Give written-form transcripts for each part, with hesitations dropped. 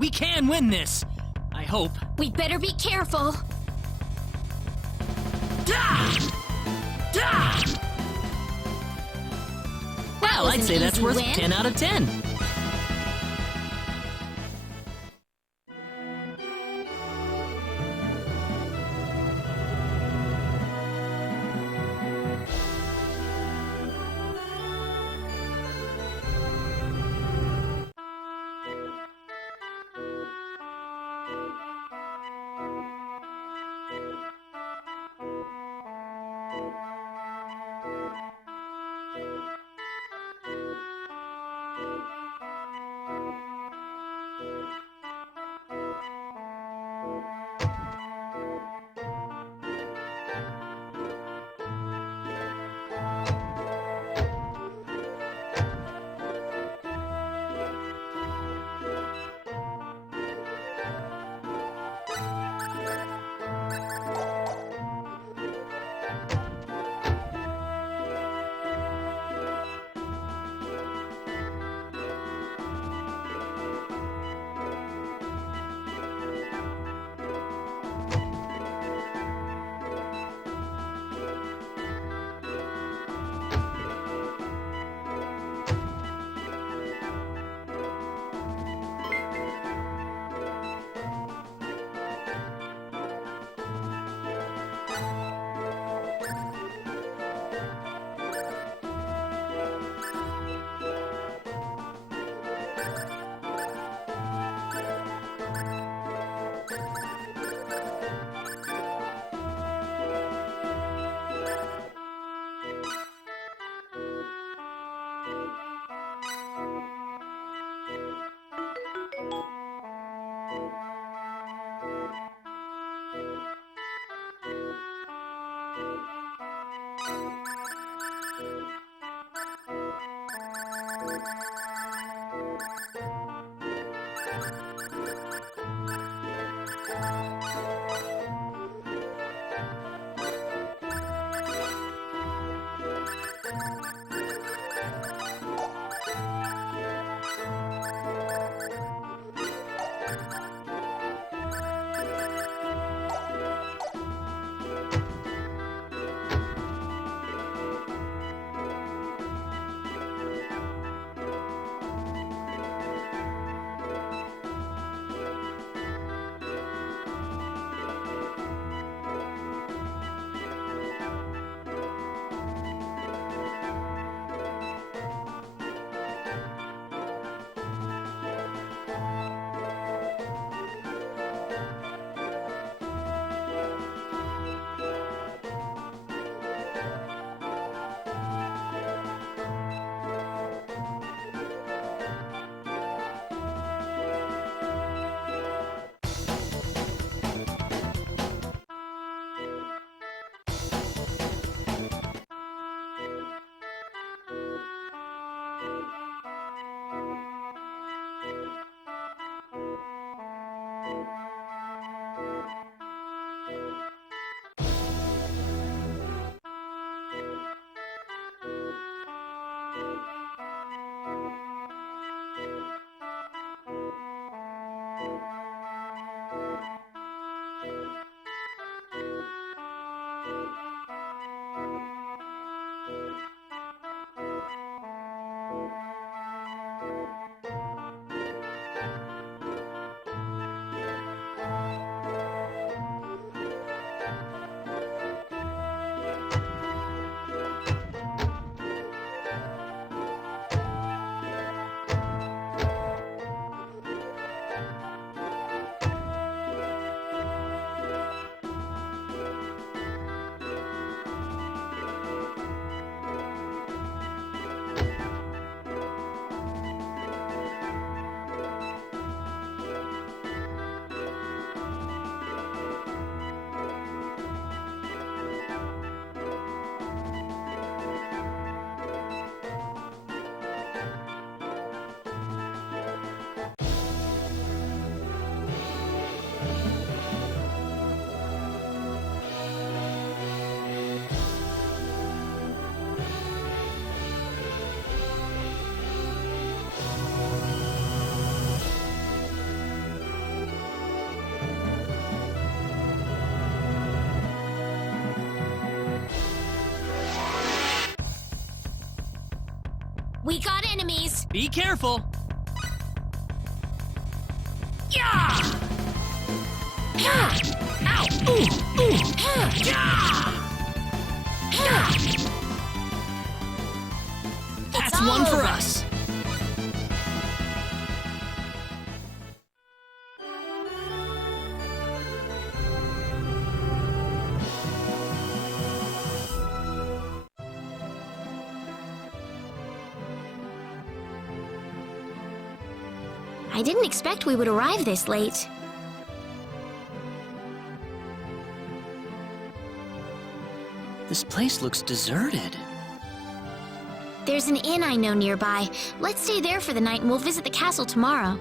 We can win this! I hope. We'd better be careful. Well, I'd say that's worth 10 out of 10. We got enemies! Be careful! Yeah! Ow! Ooh! Ooh! Yeah! That's one for us! I didn't expect we would arrive this late. This place looks deserted. There's an inn I know nearby. Let's stay there for the night and we'll visit the castle tomorrow.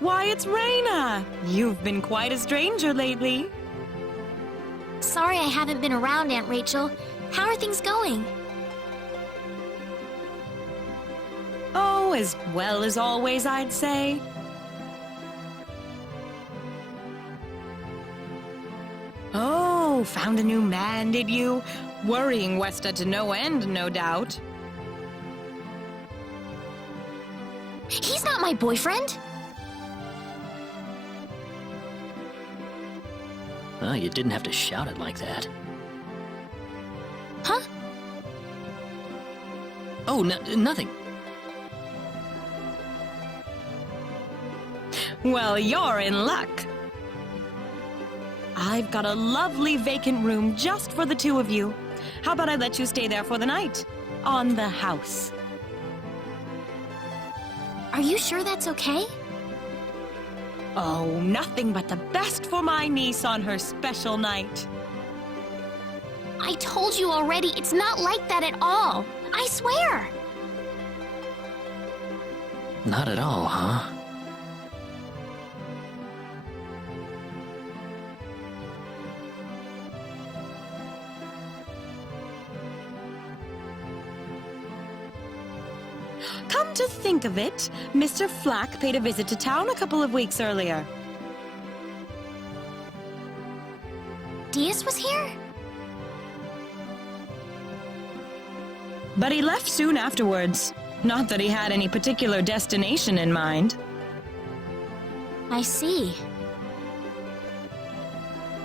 Why, it's Raina! You've been quite a stranger lately. Sorry I haven't been around, Aunt Rachel. How are things going? Oh, as well as always, I'd say. Oh, found a new man, did you? Worrying Westa to no end, no doubt. He's not my boyfriend! Well, you didn't have to shout it like that. Huh? Oh, nothing. Well, you're in luck. I've got a lovely vacant room just for the two of you. How about I let you stay there for the night? On the house. Are you sure that's okay? Oh, nothing but the best for my niece on her special night. I told you already, it's not like that at all. I swear! Not at all, huh? Come to think of it, Mr. Flack paid a visit to town a couple of weeks earlier. Diaz was here? But he left soon afterwards. Not that he had any particular destination in mind. I see.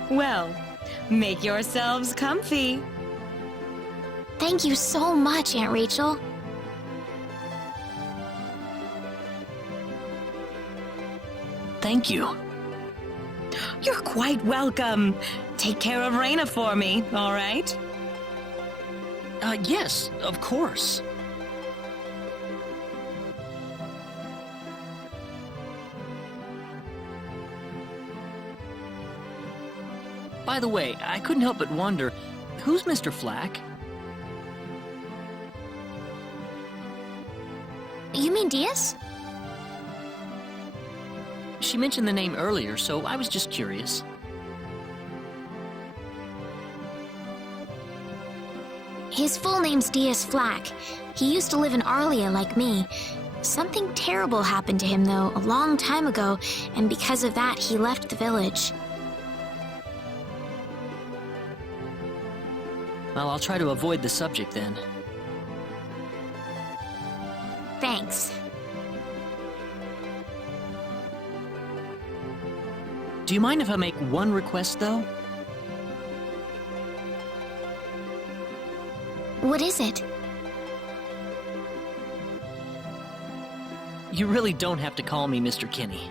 Well, make yourselves comfy. Thank you so much, Aunt Rachel. Thank you. You're quite welcome. Take care of Raina for me, all right? Yes, of course. By the way, I couldn't help but wonder, who's Mr. Flack? You mean Diaz? She mentioned the name earlier, so I was just curious. His full name's Diaz Flack. He used to live in Arlia like me. Something terrible happened to him, though, a long time ago, and because of that, he left the village. Well, I'll try to avoid the subject then. Thanks. Do you mind if I make one request, though? What is it? You really don't have to call me Mr. Kinney.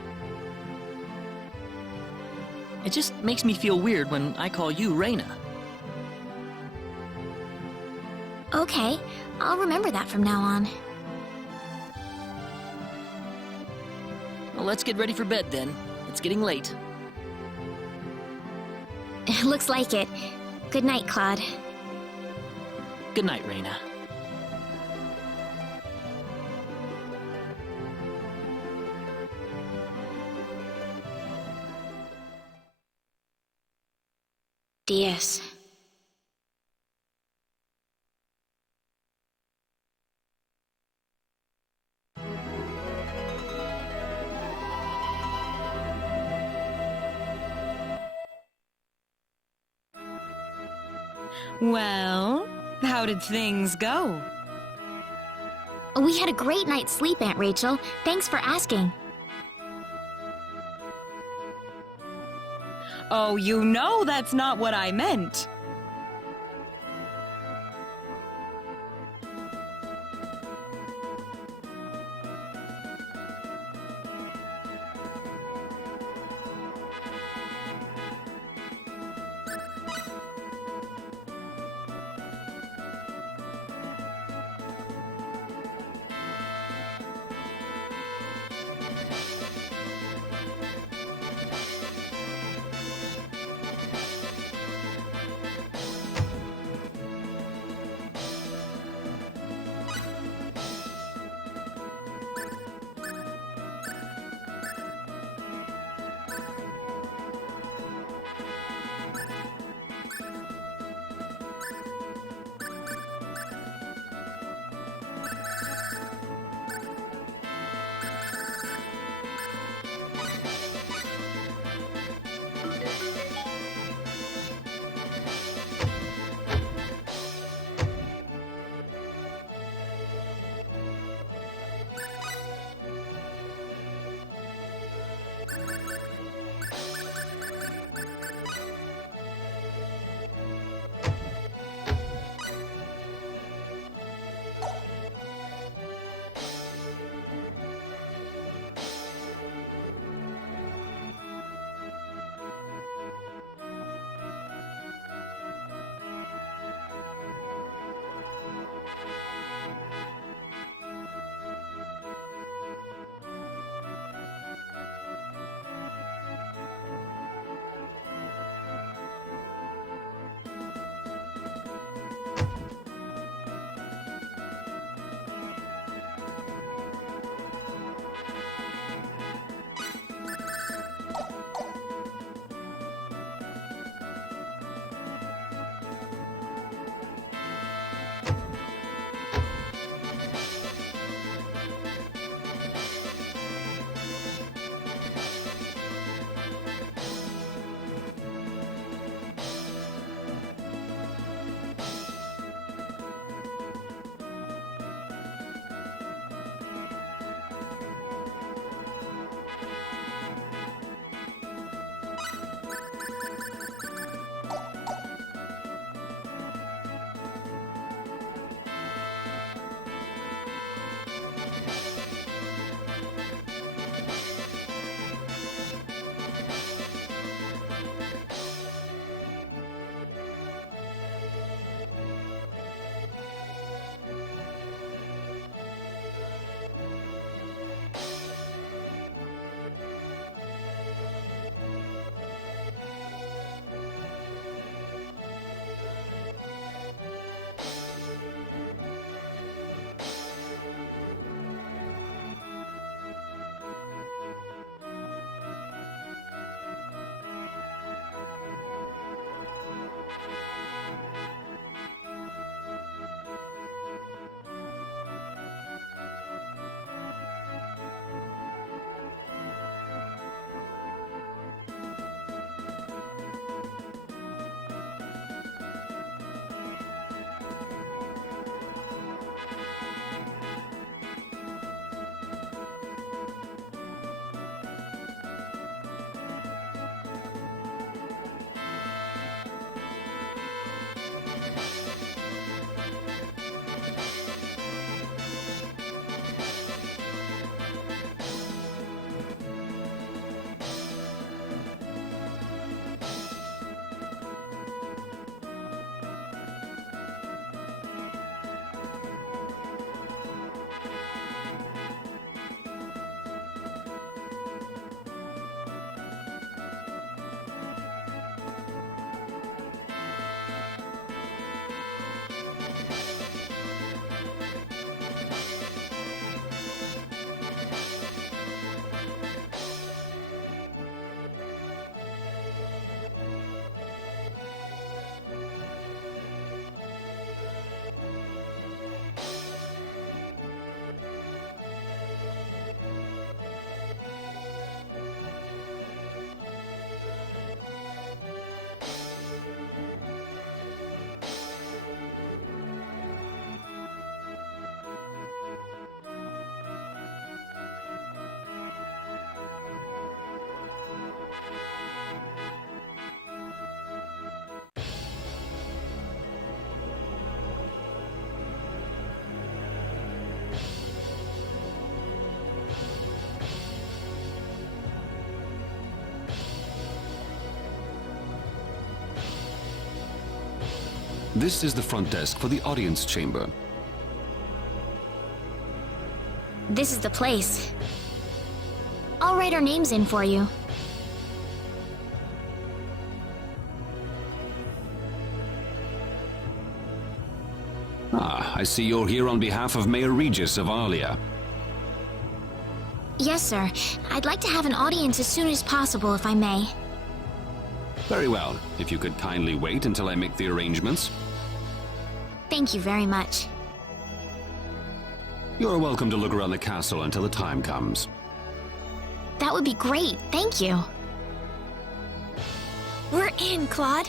It just makes me feel weird when I call you Raina. Okay, I'll remember that from now on. Well, let's get ready for bed then. It's getting late. Looks like it. Good night, Claude. Good night, Raina. DS. Well, how did things go? We had a great night's sleep, Aunt Rachel. Thanks for asking. Oh, you know that's not what I meant. This is the front desk for the audience chamber. This is the place. I'll write our names in for you. Ah, I see you're here on behalf of Mayor Regis of Arlia. Yes, sir. I'd like to have an audience as soon as possible, if I may. Very well. If you could kindly wait until I make the arrangements. Thank you very much. You're welcome to look around the castle until the time comes. That would be great. Thank you. We're in, Claude.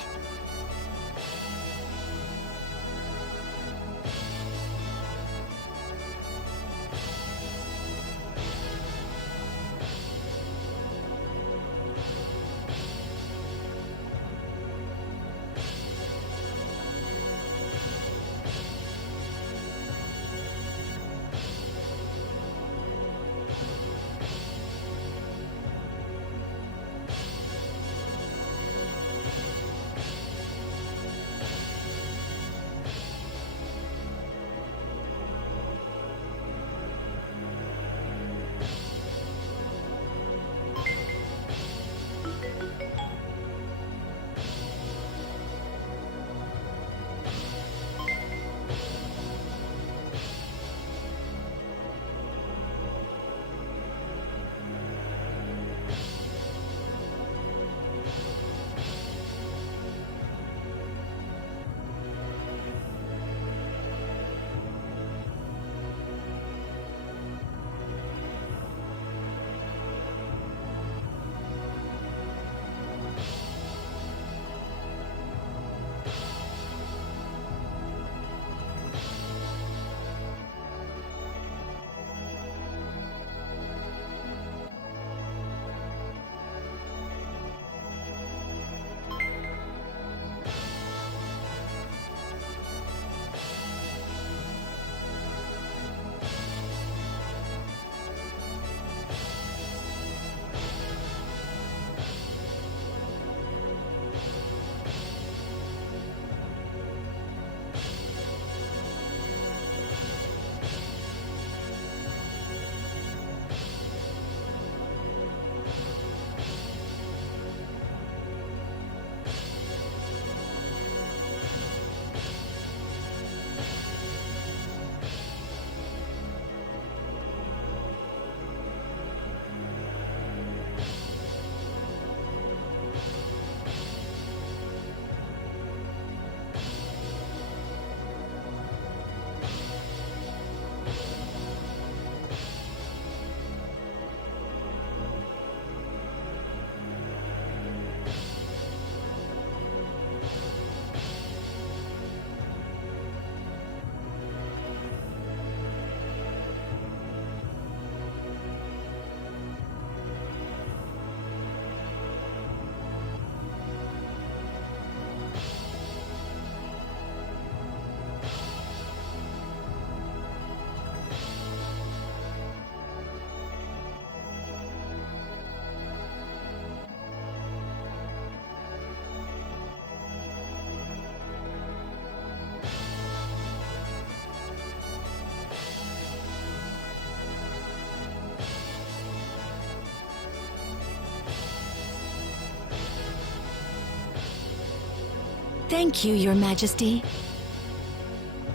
Thank you, Your Majesty.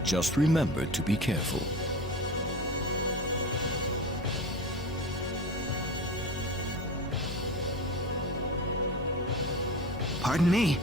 Just remember to be careful. Pardon me.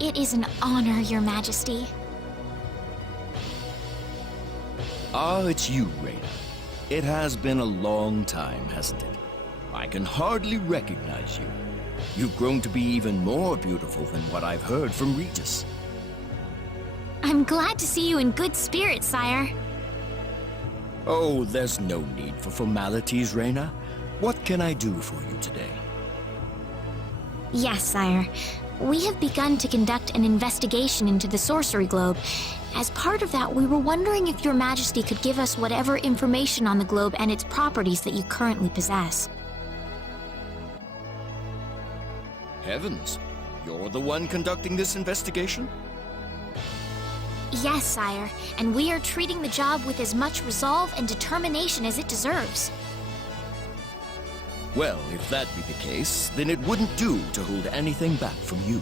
It is an honor, Your Majesty. Ah, it's you, Reina. It has been a long time, hasn't it? I can hardly recognize you. You've grown to be even more beautiful than what I've heard from Regis. I'm glad to see you in good spirits, sire. Oh, there's no need for formalities, Reina. What can I do for you today? Yes, sire. We have begun to conduct an investigation into the Sorcery Globe. As part of that, we were wondering if Your Majesty could give us whatever information on the globe and its properties that you currently possess. Heavens, you're the one conducting this investigation? Yes, sire, and we are treating the job with as much resolve and determination as it deserves. Well, if that be the case, then it wouldn't do to hold anything back from you.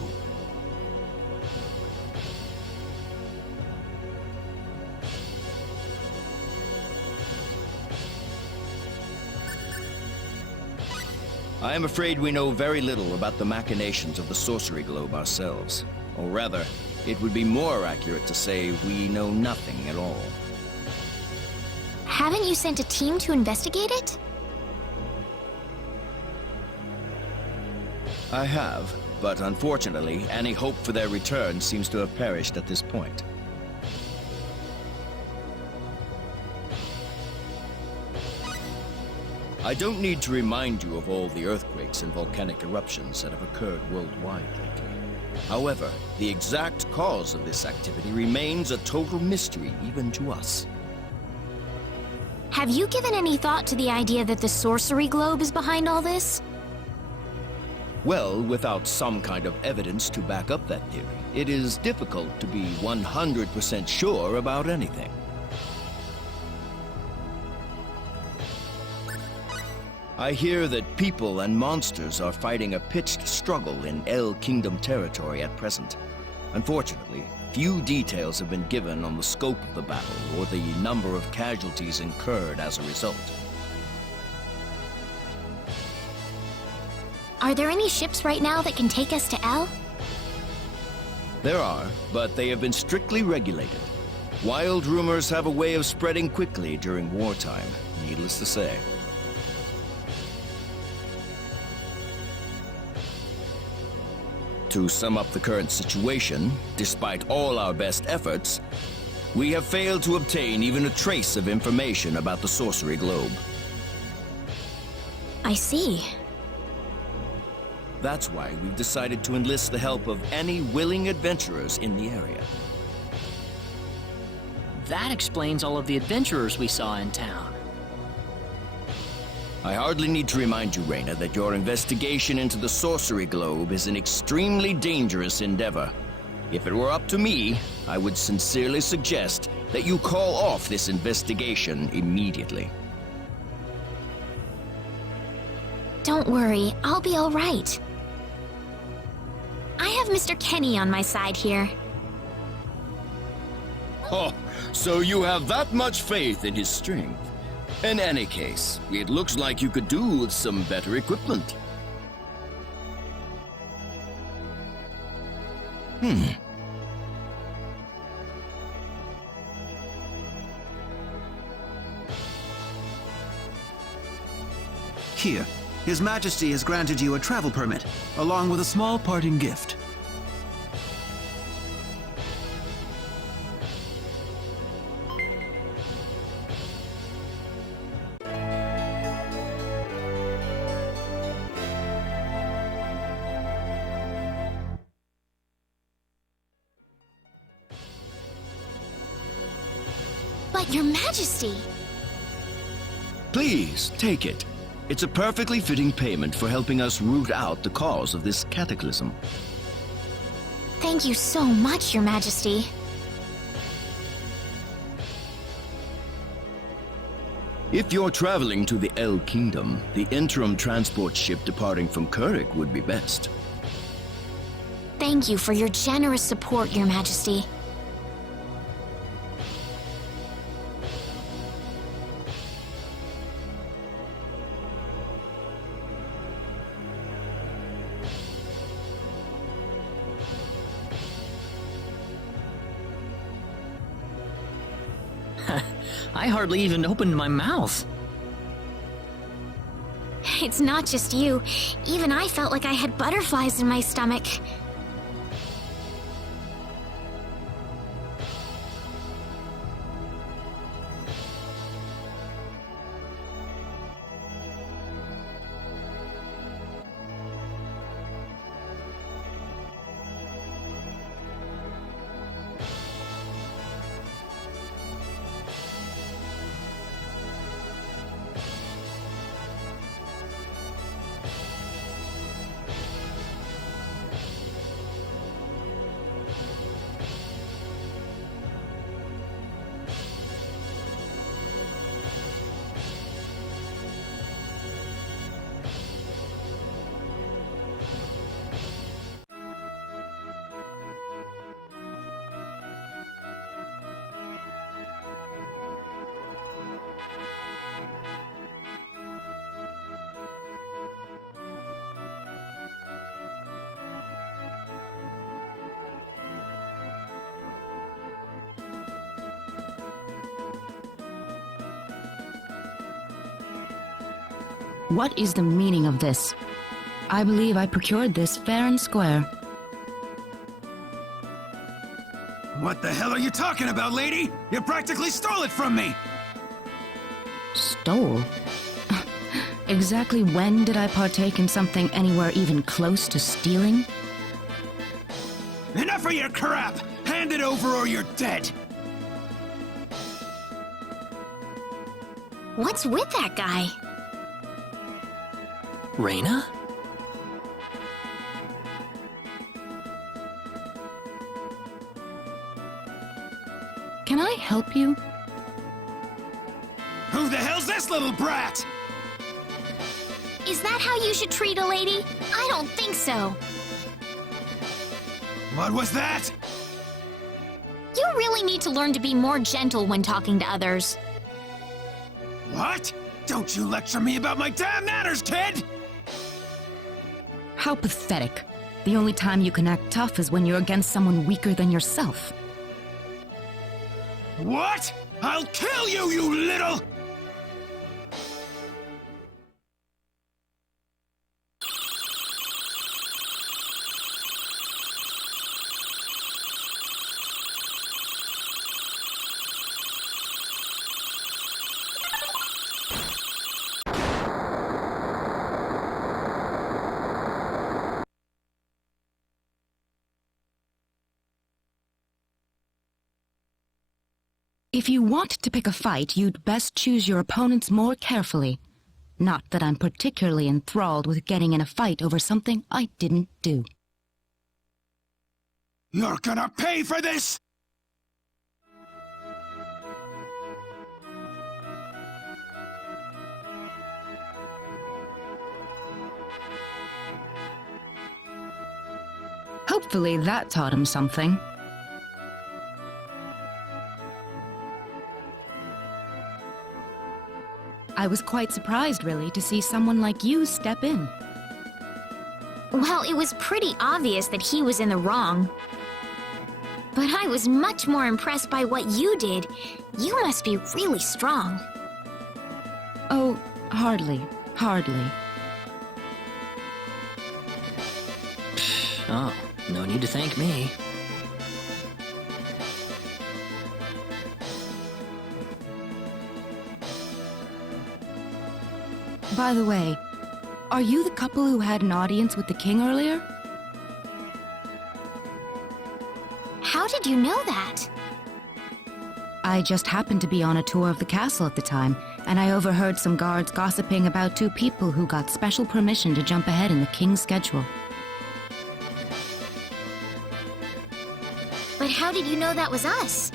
I am afraid we know very little about the machinations of the Sorcery Globe ourselves. Or rather, it would be more accurate to say we know nothing at all. Haven't you sent a team to investigate it? I have, but unfortunately, any hope for their return seems to have perished at this point. I don't need to remind you of all the earthquakes and volcanic eruptions that have occurred worldwide lately. However, the exact cause of this activity remains a total mystery even to us. Have you given any thought to the idea that the Sorcery Globe is behind all this? Well, without some kind of evidence to back up that theory, it is difficult to be 100% sure about anything. I hear that people and monsters are fighting a pitched struggle in El Kingdom territory at present. Unfortunately, few details have been given on the scope of the battle or the number of casualties incurred as a result. Are there any ships right now that can take us to El? There are, but they have been strictly regulated. Wild rumors have a way of spreading quickly during wartime, needless to say. To sum up the current situation, despite all our best efforts, we have failed to obtain even a trace of information about the Sorcery Globe. I see. That's why we've decided to enlist the help of any willing adventurers in the area. That explains all of the adventurers we saw in town. I hardly need to remind you, Reyna, that your investigation into the Sorcery Globe is an extremely dangerous endeavor. If it were up to me, I would sincerely suggest that you call off this investigation immediately. Don't worry, I'll be all right. I have Mr. Kenny on my side here. Oh, so you have that much faith in his strength? In any case, it looks like you could do with some better equipment. Here, His Majesty has granted you a travel permit, along with a small parting gift. But Your Majesty! Please, take it. It's a perfectly fitting payment for helping us root out the cause of this cataclysm. Thank you so much, Your Majesty. If you're traveling to the El Kingdom, the interim transport ship departing from Kurik would be best. Thank you for your generous support, Your Majesty. I hardly even opened my mouth. It's not just you. Even I felt like I had butterflies in my stomach. What is the meaning of this? I believe I procured this fair and square. What the hell are you talking about, lady? You practically stole it from me! Stole? Exactly when did I partake in something anywhere even close to stealing? Enough of your crap! Hand it over or you're dead! What's with that guy? Reina? Can I help you? Who the hell's this little brat? Is that how you should treat a lady? I don't think so. What was that? You really need to learn to be more gentle when talking to others. What? Don't you lecture me about my damn manners, kid! How pathetic. The only time you can act tough is when you're against someone weaker than yourself. What? I'll kill you, you little... If you want to pick a fight, you'd best choose your opponents more carefully. Not that I'm particularly enthralled with getting in a fight over something I didn't do. You're gonna pay for this! Hopefully that taught him something. I was quite surprised, really, to see someone like you step in. Well, it was pretty obvious that he was in the wrong. But I was much more impressed by what you did. You must be really strong. Oh, hardly. Hardly. Oh, no need to thank me. By the way, are you the couple who had an audience with the king earlier? How did you know that? I just happened to be on a tour of the castle at the time, and I overheard some guards gossiping about two people who got special permission to jump ahead in the king's schedule. But how did you know that was us?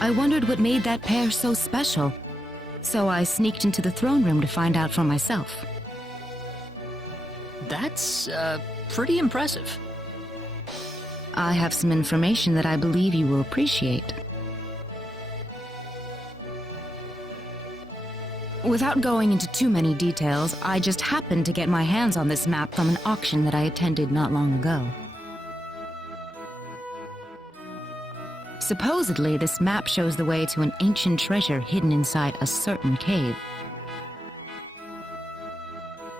I wondered what made that pair so special, so I sneaked into the throne room to find out for myself. That's, pretty impressive. I have some information that I believe you will appreciate. Without going into too many details, I just happened to get my hands on this map from an auction that I attended not long ago. Supposedly, this map shows the way to an ancient treasure hidden inside a certain cave.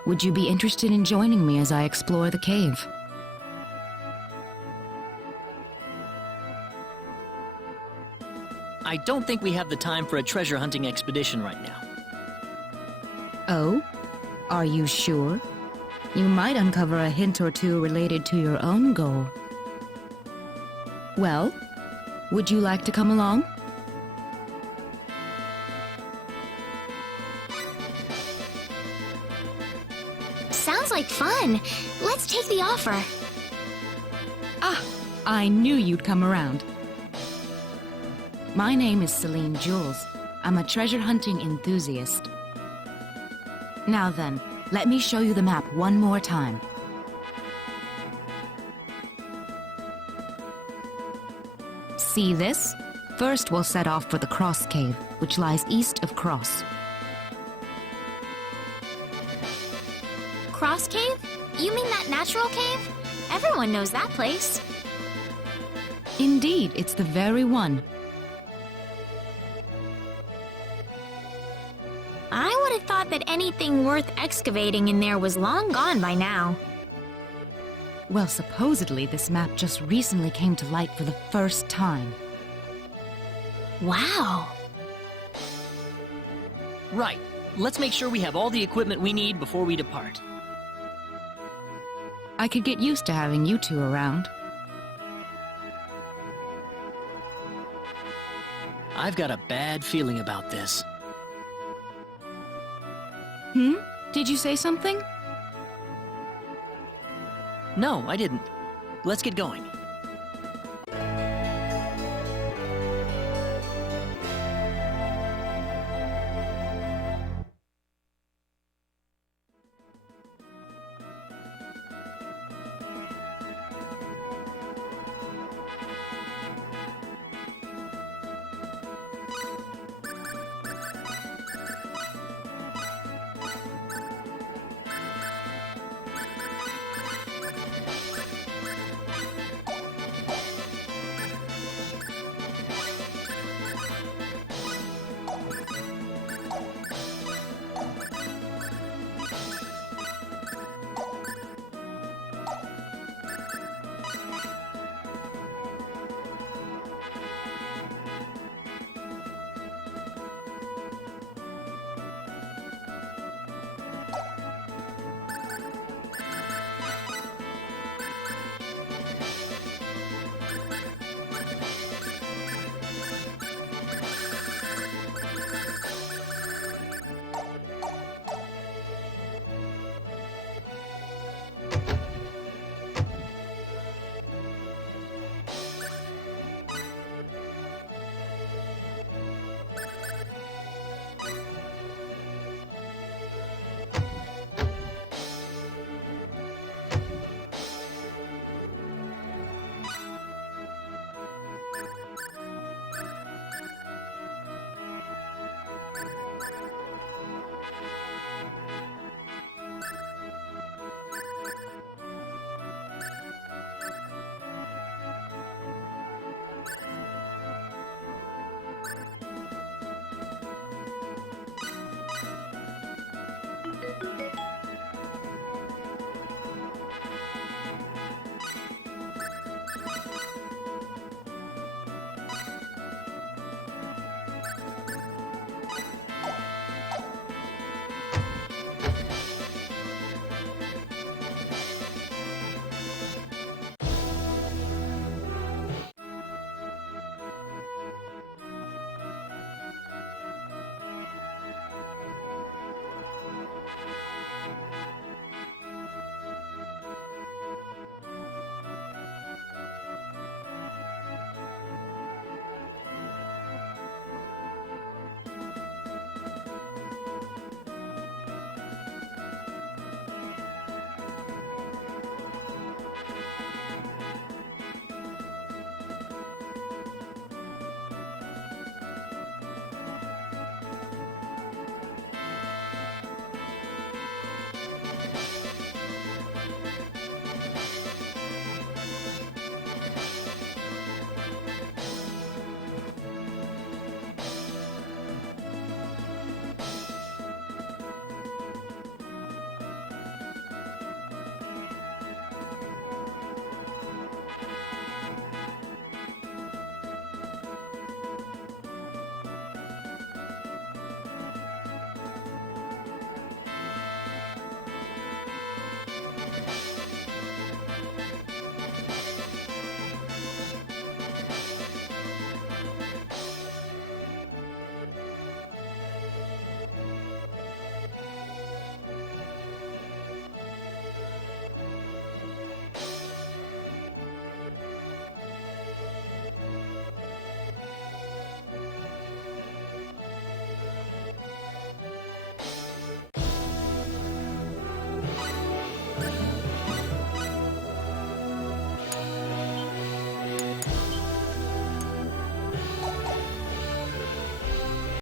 Would you be interested in joining me as I explore the cave? I don't think we have the time for a treasure hunting expedition right now. Oh? Are you sure? You might uncover a hint or two related to your own goal. Well, would you like to come along? Sounds like fun. Let's take the offer. Ah, I knew you'd come around. My name is Celine Jules. I'm a treasure hunting enthusiast. Now then, let me show you the map one more time. See this? First, we'll set off for the Krosse Cave, which lies east of Krosse. Krosse Cave? You mean that natural cave? Everyone knows that place. Indeed, it's the very one. I would have thought thought that anything worth excavating in there was long gone by now. Well, supposedly this map just recently came to light for the first time. Wow. Right. Let's make sure we have all the equipment we need before we depart. I could get used to having you two around. I've got a bad feeling about this. Did you say something? No, I didn't. Let's get going.